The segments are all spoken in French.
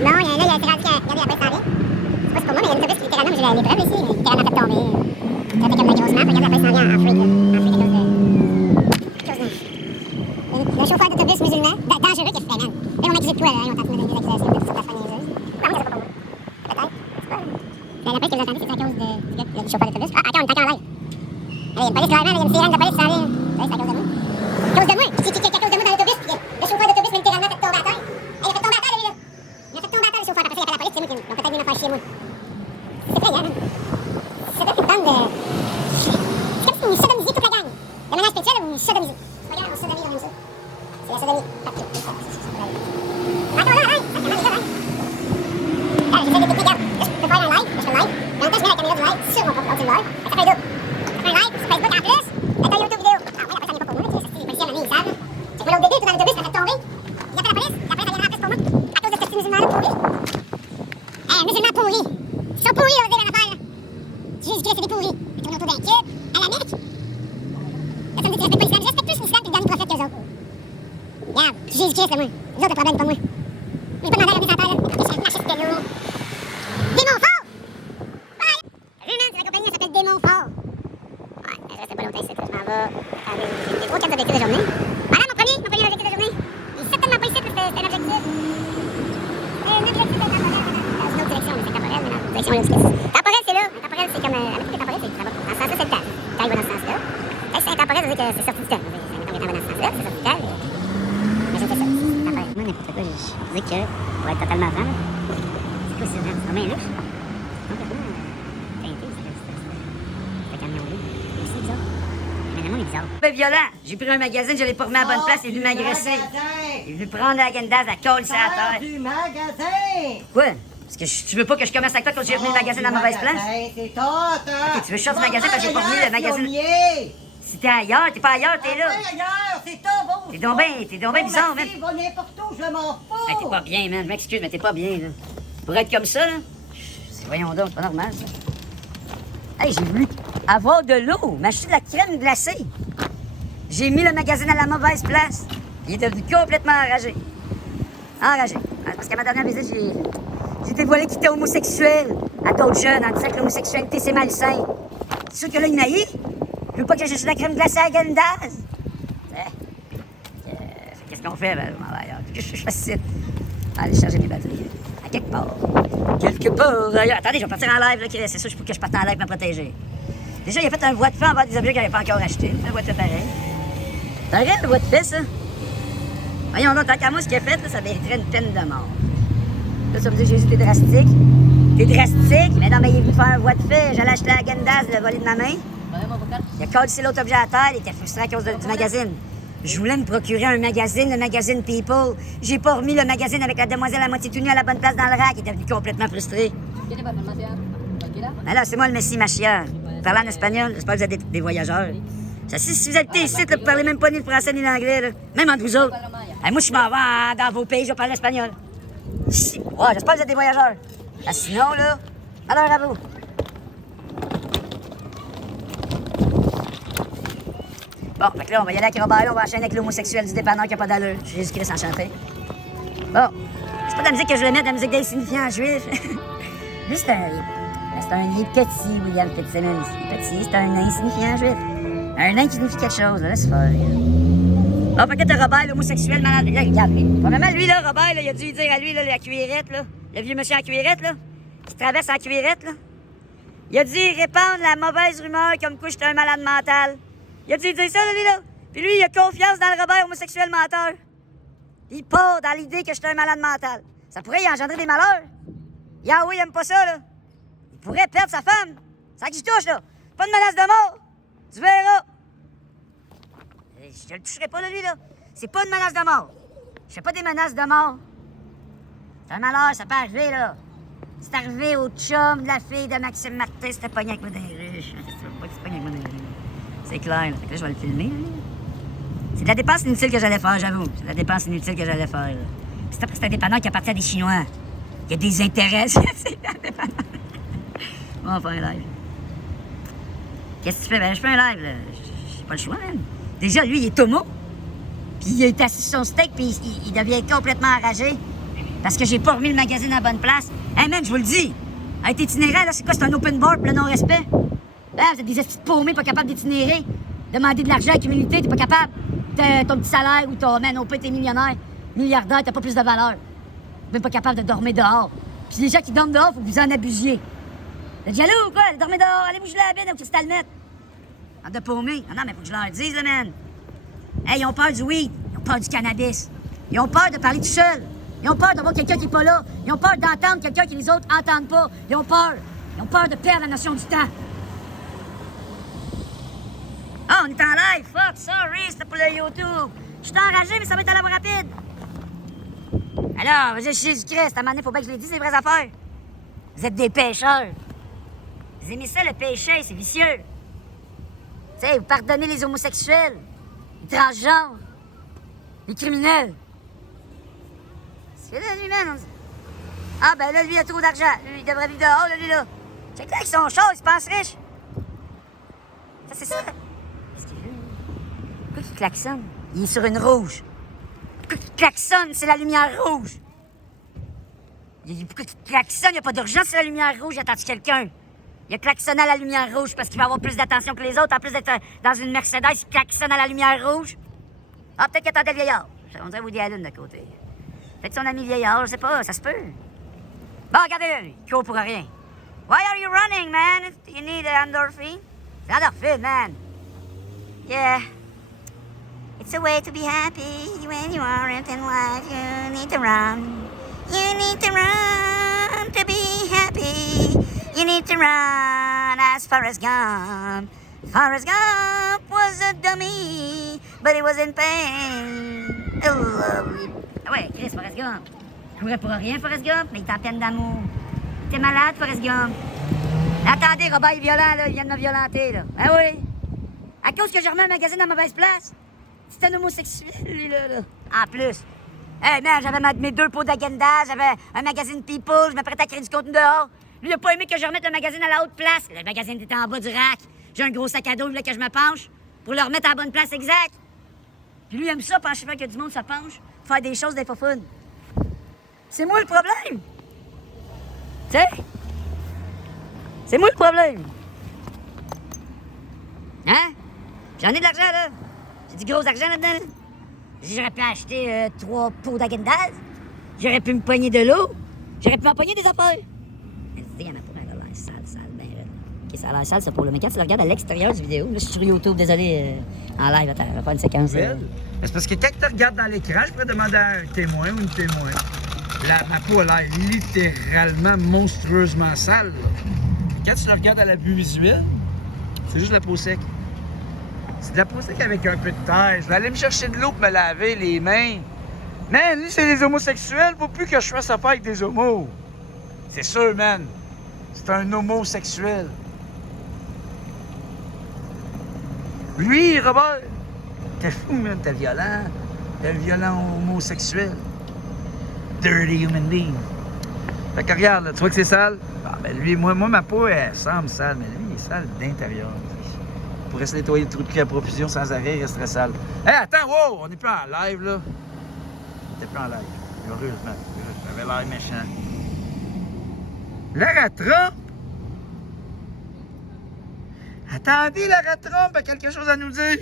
Non, il y a là, il y a un radical. Regardez, après, ça arrive. C'est pas pour moi, mais il y a une autobus qui littéralement, j'ai les preuves ici, mais littéralement fait tomber. Ça fait comme de grosses maps. Regardez, après, ça vient en freak, là. En freak à cause de. Le chauffeur d'autobus musulman, dangereux qui a fait, man. Là, on accuse de quoi, là? Ils ont tenté de me donner des accusations de toute façon niaiseuse. Non, mais ça, c'est pas pour moi. Peut-être. C'est pas. Mais l'appel que vous entendez, c'est à cause du chauffeur d'autobus. Ah, attends, on est encore en live. Il y a une police carrément, il y a une sirène de police qui s'en vient. C'est à cause de moi. À cause de moi? Qui est à cause de moi dans l'autobus? Puis le chauffeur d'autobus m'a littéralement fait tomber à terre. Il a fait tomber à terre, lui, là. Il a fait tomber à terre, le chauffeur. Après ça, il appelle la police, c'est moi qui l'ont peut-être mis dans faire chier, moi. C'est effrayant, man. C'est toute une bande de. C'est comme si vous sodomisiez toute la gang. Le ménage spirituel, vous sodomisez. Regarde, on sodomise, on aime ça. C'est la sodomie. Parfait. Attends, là, arrête. Attends, là, arrête. Ah, j'essaie de détecter, regarde. Là, je peux faire un live, je fais le live. En même temps, je mets la caméra du live sur mon propre live. Ça fait deux. Ça fait un live sur Facebook en plus. Et t'as YouTube vidéo. Ah, ouais, après, ça n'est pas pour moi, mais les policiers, à un moment donné, ils savent. J'ai pris l'autre bébé tout dans l'autobus, ça fait tomber. Il appelle la police. La police, elle viendra en plus pour moi. À cause de ce petit musulman-là pourri. Un musulman pourri. Ils sont pourris, là, vous avez l'affaire, là. Jésus-Christ, c'est des pourris. Ils tournent autour d'un cube. À la Mecque. Là, ça me dit que tu respectes pas l'islam. Je respecte plus l'islam que le dernier prophète qu'eux autres. Regarde, Jésus-Christ, là, moi. Les autres, le problème, pas moi. J'ai pas demandé à revenir sur la terre, là. C'est un machiste pélo. Démon fort! Ouais! Salut, man, c'est la compagnie, elle s'appelle Démon fort. Ouais, je restais pas longtemps ici, je m'en vais. Allez, j'ai 3 cartes d'objectifs de journée. Voilà, mon premier objectif de journée. Il est certainement pas ici, parce que c'est un objectif. Un objectif temporel, dans une autre direction, mais c'est temporel, mais dans une direction là, temporel, c'est là. Temporel, c'est comme. Avec les temporels, c'est ça va. Dans ce sens-là, c'est le temps. Quand il va dans ce sens-là. C'est intemporel, ça veut dire que c'est sorti du temps. Mettons qu'il va dans ce sens-là, c'est sorti du temps. Mais j'ai fait ça. Temporel. Moi, n'importe quoi, je dis que, pour être totalement franc, c'est quoi, c'est vraiment un luxe. Complètement teinté, ce camion-là. C'est bizarre. Évidemment, il est bizarre. C'est violent. J'ai pris un magazine, je l'ai pas remis à la bonne place, il est venu m'agresser. Il est venu prendre la Gendaz, la colle sur la terre. Du magasin! Quoi? Parce que tu veux pas que je commerce avec toi quand j'ai remis le magazine à la mauvaise place? C'est toi! Ok, tu veux que je sorte du magasin parce que j'ai pas remis le magazine? Pionnier. Si t'es ailleurs, t'es pas ailleurs, t'es là. Ailleurs, c'est toi, bon! T'es donc ben bizarre, man. Va n'importe où, je m'en fous! Hey, t'es pas bien, man. Je m'excuse, mais t'es pas bien, là. Pour être comme ça, là. Voyons donc, c'est pas normal, ça. Hey, j'ai voulu avoir de l'eau, m'acheter de la crème glacée. J'ai mis le magazine à la mauvaise place. Il est devenu complètement enragé. Enragé. Parce qu'à ma dernière visite, j'ai dévoilé qu'il était homosexuel à d'autres jeunes en disant que l'homosexualité, c'est malsain. C'est sûr que là, il naïf. Je veux pas que j'achète de la crème glacée à Gendaz. Qu'est-ce qu'on fait, là? Qu'est-ce que je fais ici? Aller charger mes batteries. À quelque part. Quelque part ailleurs. Attendez, je vais partir en live, là, Chris. C'est sûr qu'il faut que je parte en live pour me protéger. Déjà, il a fait un voie de fait envers des objets qu'il n'avait pas encore achetés. Un voie de fait pareil. C'est un réel voie de fait, ça. Voyons donc, tant qu'à moi, ce qu'il a fait, là, ça mériterait une peine de mort. Là, ça me dit, Jésus, t'es drastique. T'es drastique? Mais non, mais il est venu faire un voie de fait. J'allais acheter la Gendaz, le volet de ma main. Il a collé l'autre objet à terre, il était frustré à cause du magazine. Je voulais me procurer un magazine, le magazine People. J'ai pas remis le magazine avec la demoiselle à moitié tout nue à la bonne place dans le rack. Il était devenu complètement frustré. Mais là, c'est moi le Messie Machia. Parlant en espagnol, j'espère que vous êtes des voyageurs. Si vous êtes ici, vous parlez même pas ni le français ni l'anglais, là. Même entre vous autres. Moi, je m'en vais dans vos pays, je parle espagnol. Ouais, j'espère que vous êtes des voyageurs. Sinon, là, malheur à vous. Bon, fait que là, on va y aller avec Robert, on va enchaîner avec l'homosexuel du dépanneur qui a pas d'allure. Jésus-Christ enchanté. Bon, c'est pas de la musique que je voulais mettre, de la musique d'insignifiant juif. Lui, c'est un petit, William Fitzsimmons. Petit, c'est un insignifiant juif. Un nain qui signifie quelque chose, là, laisse faire. Bon, fait que t'as Robert, l'homosexuel malade. Là, regarde, lui. Probablement, lui, là, Robert, là, il a dû dire à lui, là, la cuirette, là, le vieux monsieur en cuirette, là, qui traverse en cuirette, là. Il a dû répandre la mauvaise rumeur comme quoi j'étais un malade mental. Il a dû dire ça, là, lui, là. Puis lui, il a confiance dans le Robert homosexuel menteur. Puis il part dans l'idée que j'étais un malade mental. Ça pourrait y engendrer des malheurs. Yahweh, il aime pas ça, là. Il pourrait perdre sa femme. Ça qui se touche, là. Pas de menace de mort. Tu verras. Je le toucherai pas, là, lui, là. C'est pas une menace de mort. Je fais pas des menaces de mort. C'est un malheur, ça peut arriver, là. C'est arrivé au chum de la fille de Maxime Martin, c'était pogné avec moi dans les rues. C'est pogné avec moi dans les rues. C'est clair, là. Fait que là, je vais le filmer, là. C'est de la dépense inutile que j'allais faire, j'avoue. C'est de la dépense inutile que j'allais faire, là. C'est un dépanneur qui appartient à des Chinois. Il y a des intérêts. C'est un dépanneur. Bon, on va faire un live. Qu'est-ce que tu fais? Ben, je fais un live, là. J'ai pas le choix, même. Déjà, lui, il est homo. Puis il est assis sur son steak, puis il devient complètement enragé. Parce que j'ai pas remis le magazine à la bonne place. Hey man, je vous le dis. Être itinérant, là, c'est quoi? C'est un open bar pour le non-respect? Là, vous êtes des estis de paumés pas capables d'itinérer. Demander de l'argent avec humilité, t'es pas capable. Ton petit salaire ou ton man, au pire, t'es millionnaire, milliardaire, t'as pas plus de valeur. T'es même pas capable de dormir dehors. Puis les gens qui dorment dehors, faut que vous en abusiez. Vous êtes jaloux ou quoi? Dormez dehors, allez bouger la bine au cristal net. En de paumés. Non, mais faut que je leur dise, là, man. Hey, ils ont peur du weed. Ils ont peur du cannabis. Ils ont peur de parler tout seul. Ils ont peur d'avoir quelqu'un qui est pas là. Ils ont peur d'entendre quelqu'un que les autres entendent pas. Ils ont peur. Ils ont peur de perdre la notion du temps. Ah, on est en live. Fuck, sorry, c'était pour le YouTube. Je suis enragé, mais ça va être à la voie rapide. Alors, vas-y, Jésus-Christ, à un moment donné, faut bien que je les dise, les vraies affaires. Vous êtes des pêcheurs. Vous aimez ça, le péché, c'est vicieux. Tu sais, vous pardonnez les homosexuels, les transgenres, les criminels. C'est là, lui-même. Ah, ben là, lui, il a trop d'argent. Lui, il devrait vivre dehors, là, lui, là. Check là avec son char, il se pense riche. Ça, c'est ça. Qu'est-ce qu'il veut? Pourquoi il klaxonne? Il est sur une rouge. Pourquoi il klaxonne? C'est la lumière rouge. Pourquoi il klaxonne? Il n'y a pas d'urgence sur la lumière rouge. Attends-tu quelqu'un? Il a klaxonné à la lumière rouge parce qu'il va avoir plus d'attention que les autres. En plus d'être dans une Mercedes, il klaxonne à la lumière rouge. Ah, peut-être qu'il attendait le vieillard. On dirait Woody Allen de côté. Peut-être son ami vieillard, je sais pas, ça se peut. Bon, regardez-le, il court pour rien. Why are you running, man? You need endorphine? C'est endorphine, man. Yeah. It's a way to be happy when you aren't in life. You need to run. You need to run to be happy. You need to run as Forrest Gump. Forrest Gump was a dummy, but he was in pain. Oh, ah ouais, Chris, Forrest Gump. Il courait pour rien, Forrest Gump, mais il est en peine d'amour. T'es malade, Forrest Gump. Attendez, Robert est violent, là. Il vient de me violenter, là. Ah oui. À cause que j'ai remis un magazine à mauvaise place. C'est un homosexuel, lui, là. En plus. Hey, man, j'avais mes 2 pots d'agenda, j'avais un magazine People, je m'apprêtais à créer du contenu dehors. Lui, il a pas aimé que je remette le magazine à la haute place. Le magazine était en bas du rack. J'ai un gros sac à dos, il voulait que je me penche pour le remettre à la bonne place exacte. Puis lui, il aime ça, pencher faire que du monde se penche, faire des choses des faux. C'est moi le problème. Tu sais? C'est moi le problème. Hein? J'en ai de l'argent, là. J'ai du gros argent là-dedans, là. J'aurais pu acheter 3 pots d'agendas. J'aurais pu me pogner de l'eau. J'aurais pu m'empoigner des affaires. Mais tu sais, il y en a pas, elle a l'air sale, ben raide. OK, ça a l'air sale, ça, pour le. Mais quand tu le regardes à l'extérieur du vidéo, là, je suis sur YouTube, désolé, en live, attends, on va faire une séquence. C'est parce que quand tu regardes dans l'écran, je pourrais demander à un témoin ou une témoin. Ma peau a l'air littéralement monstrueusement sale. Là. Quand tu le regardes à la vue visuelle, c'est juste la peau sec. C'est de la peau sec avec un peu de terre. Je vais aller me chercher de l'eau pour me laver les mains. Man, lui, c'est les homosexuels. Faut plus que je fasse affaire avec des homos. C'est sûr, man. C'est un homosexuel. Lui, Robert, t'es fou, man. T'es violent. T'es violent homosexuel. Dirty human being. Fait que regarde, là, tu vois que c'est sale? Ah, ben lui, moi, ma peau, elle semble sale, mais lui, il est sale d'intérieur. Il pourrait se nettoyer le trou de cul à profusion sans arrêt, il resterait sale. Hé, attends, wow! On n'est plus en live, là. On n'était plus en live. Heureusement. J'avais l'air méchant. Lara Trump! Attendez, Lara Trump a quelque chose à nous dire.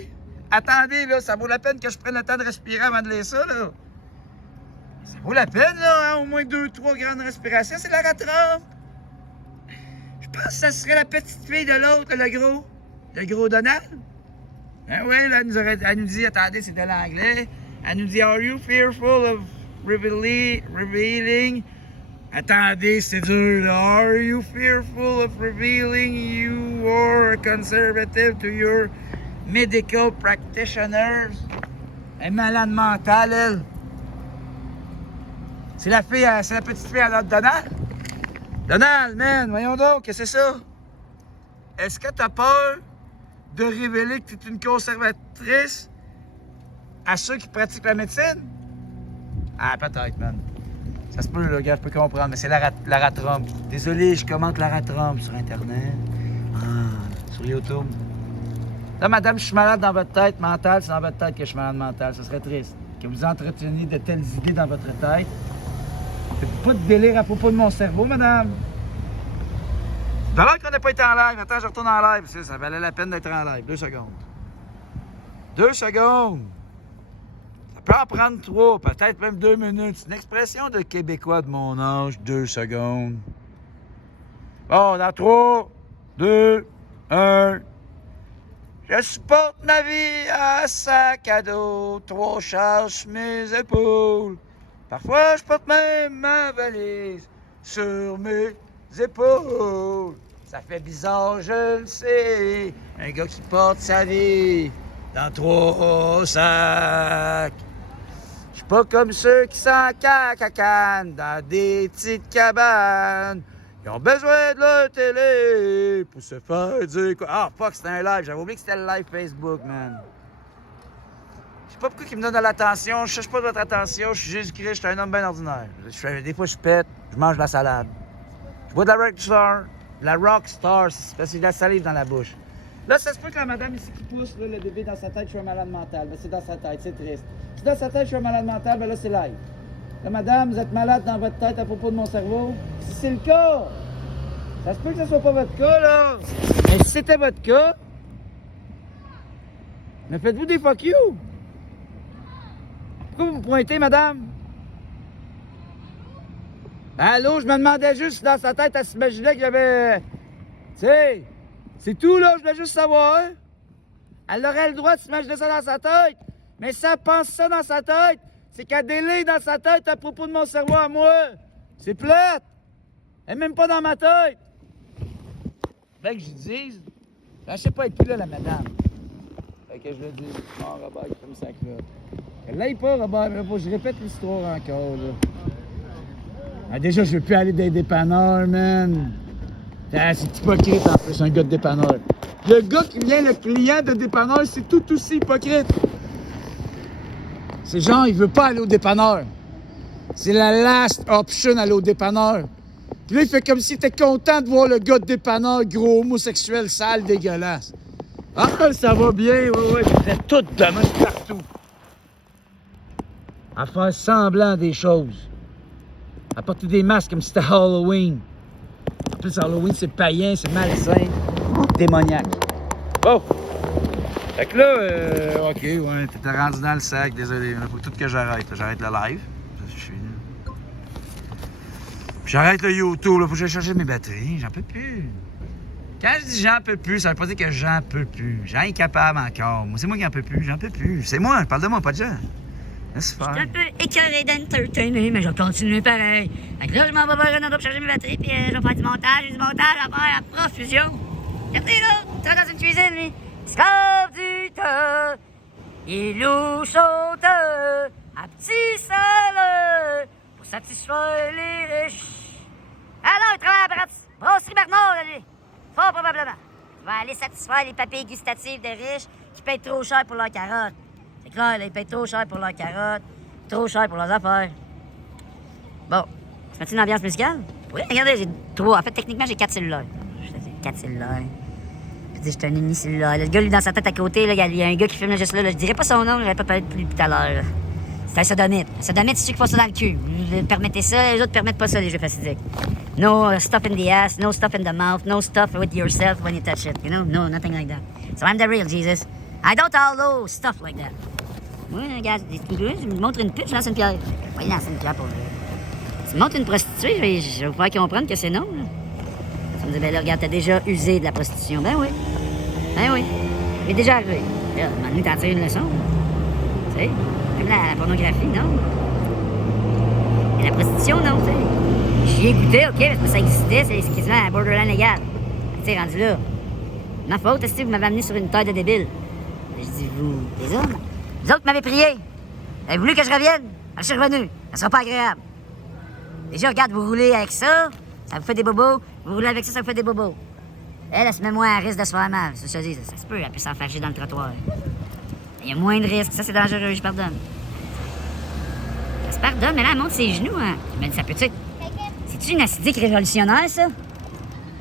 Attendez, là, ça vaut la peine que je prenne le temps de respirer avant de lire ça, là. Ça vaut la peine, là, hein? Au moins 2-3 grandes respirations, c'est Lara Trump. Je pense que ça serait la petite fille de l'autre, le gros Donald. Hein, ouais, là, elle nous dit, attendez, c'est de l'anglais. Elle nous dit, are you fearful of revealing? Attendez, c'est dur, là. Are you fearful of revealing you are a conservative to your medical practitioners? Elle est malade mentale, elle. C'est la petite fille à notre Donald? Donald, man, voyons donc, qu'est-ce que c'est ça? Est-ce que t'as peur de révéler que t'es une conservatrice à ceux qui pratiquent la médecine? Ah, peut-être, man. Ça se peut, là, gars, je peux comprendre, mais c'est Lara Trump. Désolé, je commente Lara Trump sur Internet. Ah, sur YouTube. Là, madame, je suis malade dans votre tête mentale, c'est dans votre tête que je suis malade mentale. Ça serait triste que vous entreteniez de telles idées dans votre tête. Faites pas de délire à propos de mon cerveau, madame. D'alors qu'on n'a pas été en live. Attends, je retourne en live. Ça valait la peine d'être en live. 2 secondes. 2 secondes. Ça peut en prendre 3, peut-être même 2 minutes. C'est une expression de Québécois de mon âge. 2 secondes. Bon, dans 3, 2, 1. Je supporte ma vie à sac à dos. 3 charges sur mes épaules. Parfois, je porte même ma valise sur mes épaules. Ça fait bizarre, je le sais. Un gars qui porte sa vie dans 3 sacs. Je suis pas comme ceux qui s'encacanent dans des petites cabanes. Ils ont besoin de leur télé pour se faire dire quoi. Ah, fuck, c'était un live. J'avais oublié que c'était le live Facebook, man. Je sais pas pourquoi ils me donnent de l'attention. Je cherche pas de votre attention. Je suis Jésus-Christ, je suis un homme bien ordinaire. Des fois, je pète, je mange de la salade. Je bois de la Rockstar. La Rockstar, c'est parce que j'ai de la salive dans la bouche. Là, ça se peut que la madame ici qui pousse là, le bébé dans sa tête, je suis un malade mental. Ben, c'est dans sa tête, c'est triste. Si dans sa tête, je suis un malade mental, ben là, c'est live. Là, madame, vous êtes malade dans votre tête à propos de mon cerveau? Si c'est le cas, ça se peut que ce soit pas votre cas, là. Mais si c'était votre cas, mais faites-vous des fuck you? Pourquoi vous me pointez, madame? Ben, allô, je me demandais juste si dans sa tête, elle s'imaginait qu'il y avait... Tu sais, c'est tout, là, je voulais juste savoir. Elle aurait le droit de s'imaginer ça dans sa tête. Mais si elle pense ça dans sa tête, c'est qu'elle délire dans sa tête à propos de mon cerveau à moi. C'est plate. Elle est même pas dans ma tête. Fait que je dise, je sais pas être plus là, la madame. Fait que je le dis, non, Robert, comme ça que là. Elle l'aille pas, Robert, faut que je répète l'histoire encore, là. Ah, déjà, je veux plus aller dans les dépanneurs, man. Ah, c'est hypocrite, en plus, un gars de dépanneur. Le gars qui vient, le client de dépanneur, c'est tout aussi hypocrite. C'est genre, il veut pas aller au dépanneur. C'est la last option, aller au dépanneur. Puis là, il fait comme s'il était content de voir le gars de dépanneur, gros, homosexuel, sale, dégueulasse. Ah, ça va bien, ouais, c'est tout de même partout. À faire semblant des choses. À porter des masques comme si c'était Halloween. En plus, Halloween, c'est païen, c'est malsain, démoniaque. Bon! Fait que là, OK, ouais, t'étais rendu dans le sac, désolé. Il faut tout que j'arrête. J'arrête le live. Je suis... J'arrête le YouTube, là, faut que j'aille chercher mes batteries. J'en peux plus. Quand je dis j'en peux plus, ça veut pas dire que j'en peux plus. J'en suis capable encore. Moi, c'est moi qui en peux plus, j'en peux plus. C'est moi, parle de moi, pas de gens. Laisse faire. Je suis un peu écœuré d'entertainer, mais je vais continuer pareil. Fait que là, je m'en vais voir un endroit pour charger mes batteries, puis je vais faire du montage. J'ai du montage à faire à profusion. Regardez là, tu vas dans une cuisine, lui. Esclave du temps, il loue saute à petit salaire pour satisfaire les riches. Ah non, il travaille à la brasserie Bernard, là, lui. Fort probablement. Il va aller satisfaire les papilles gustatives des riches qui payent trop cher pour leurs carottes. C'est clair, là, ils payent trop cher pour leurs carottes, trop cher pour leurs affaires. Bon, tu mets-tu une ambiance musicale? Oui, regardez, j'ai 3. En fait, techniquement, j'ai 4 cellulaires. Je te dis 4 cellulaires. Je dis, j'étais un unicellulaire. Le gars, lui, dans sa tête à côté, là, il y a un gars qui filme juste là. Je dirais pas son nom, j'avais pas parlé depuis tout à l'heure. C'est un sodomite. Un sodomite, c'est ceux qui font ça dans le cul. Vous permettez ça, les autres permettent pas ça, les jeux fastidiques. No stuff in the ass, no stuff in the mouth, no stuff with yourself when you touch it. You know? No, nothing like that. So I'm the real Jesus. I don't allow stuff like that. Moi, regarde, je me montre une pute, je lance une pierre. Oui, lance une pierre pour vrai. Tu me montres une prostituée, je vais vous faire comprendre que c'est non. Là. Tu me dis, ben là, regarde, t'as déjà usé de la prostitution. Ben oui. Ben oui. C'est déjà arrivé. Là, maintenant, t'en tires une leçon. Tu sais, même la pornographie, non. Mais la prostitution, non, tu sais. J'y ai goûté, OK, parce que ça existait, c'est quasiment un borderline légal. Tu sais, rendu là. Ma faute, est-ce que vous m'avez amené sur une terre de débile? Je dis, vous, les hommes, vous autres m'avez prié. Vous avez voulu que je revienne? Alors, je suis revenu. Ça sera pas agréable. Déjà, regarde, vous roulez avec ça, ça vous fait des bobos. Vous roulez avec ça, ça vous fait des bobos. Elle se met moins à risque de se faire mal. Ça se dit, ça se peut, elle peut s'enfarger dans le trottoir. Il y a moins de risques. Ça, c'est dangereux, je pardonne. Ça se pardonne, mais là, elle monte ses genoux, hein. Mais ça peut-être... C'est-tu une acidique révolutionnaire, ça?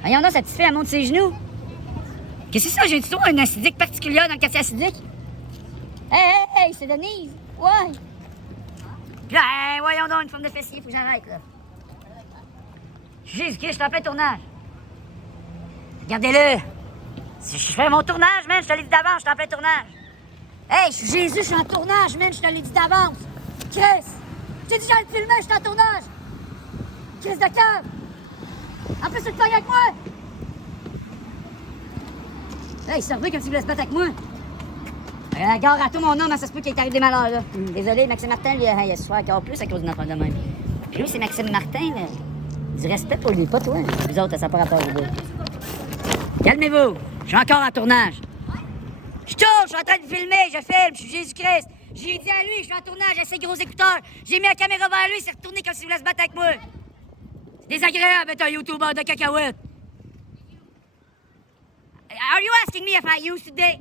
Voyons donc, cette petite fille, elle monte ses genoux. Qu'est-ce que c'est ça? J'ai-tu trouvé une acidique particulière dans le quartier acidique? Hey, c'est Denise! Ouais! Puis là, hey, voyons donc, une forme de fessier, faut que j'arrête, là. Jésus-Christ, je suis en plein tournage. Regardez-le. Si je fais mon tournage, man, je te l'ai dit d'avance, je suis en plein tournage. Hey, je suis Jésus, je suis en tournage, man, je te l'ai dit d'avance. Chris, je t'ai dit j'allais te filmer, je suis en tournage. Chris de cave. En plus, tu te pognes avec moi. Hey, servez comme si vous voulez se battre avec moi. Gare à tout mon homme, ça se peut qu'il t'arrive des malheurs, là. Désolé, Maxime Martin, lui, il a souffert encore plus à cause de notre de même. Puis lui, c'est Maxime Martin, là. Du respect pour lui, pas toi. Vous autres, ça n'a pas rapport aux deux. Calmez-vous, je suis encore en tournage. Je tourne, je suis en train de filmer, je filme, je suis Jésus-Christ. J'ai dit à lui, je suis en tournage, j'ai ses gros écouteurs. J'ai mis la caméra vers lui, il s'est retourné comme s'il voulait se battre avec moi. C'est désagréable d'être un YouTuber de cacahuètes. Are you asking me if I use today?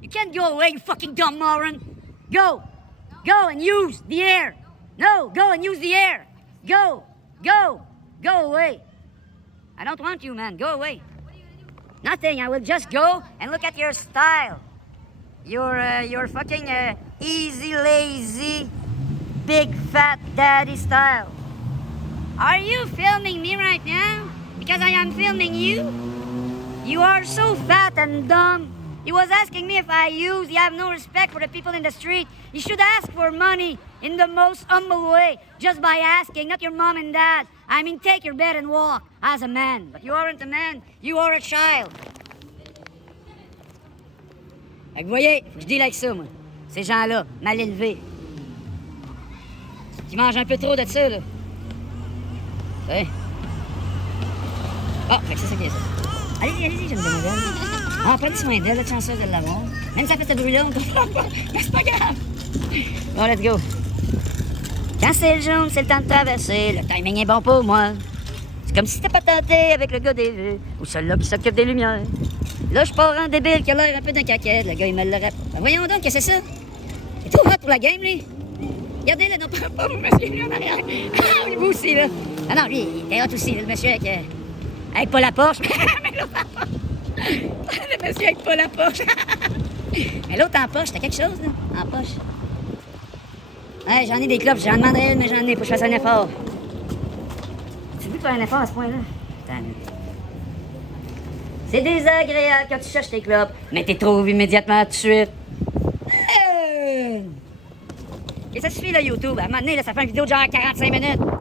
You can't go away, you fucking dumb moron. Go. Go and use the air. No, go and use the air. Go. Go. Go away. I don't want you, man. Go away. Nothing. I will just go and look at your style. Your fucking easy, lazy, big fat daddy style. Are you filming me right now? Because I am filming you? You are so fat and dumb. He was asking me if I use. You have no respect for the people in the street. You should ask for money in the most humble way, just by asking, not your mom and dad. I mean, take your bed and walk as a man. But you aren't a man. You are a child. Fait que vous voyez, je dis like ça, moi. Ces gens-là, mal élevés. Qui mangent un peu trop de ça, là. Tu sais? Ah, fait que c'est ça qui est ça. Allez-y, allez-y, jeune demoiselle. Ah, prenez soin d'elle, la chanceuse de l'avoir. Même si ça fait ce bruit-là, on ne comprend pas. Mais c'est pas grave. Bon, let's go. Quand c'est le jaune, c'est le temps de traverser. Le timing est bon pour moi. C'est comme si t'étais pas tenté avec le gars des vues ou celui-là qui s'occupe des lumières. Là, je pars en débile qui a l'air un peu d'un caquette. Le gars, il me le répète. Ben, voyons donc, qu'est-ce que c'est ça? Il est trop hot pour la game, lui. Regardez, là, non, pas vous, monsieur, lui, en arrière. Ah, lui, vous aussi, là. Ah non, lui, il était hot aussi, là, le monsieur avec Paul Laporche. Mais l'autre en poche. Le monsieur avec Paul Laporche. Mais l'autre en poche, t'as quelque chose, là, en poche. Ouais, j'en ai des clopes, j'en demanderais une, mais j'en ai, faut que je fasse un effort. Tu veux faire un effort à ce point-là? Putain. C'est désagréable quand tu cherches tes clopes, mais t'es trouves immédiatement tout de suite. Et ça suffit, là, YouTube. À un moment donné, là, ça fait une vidéo de genre 45 minutes.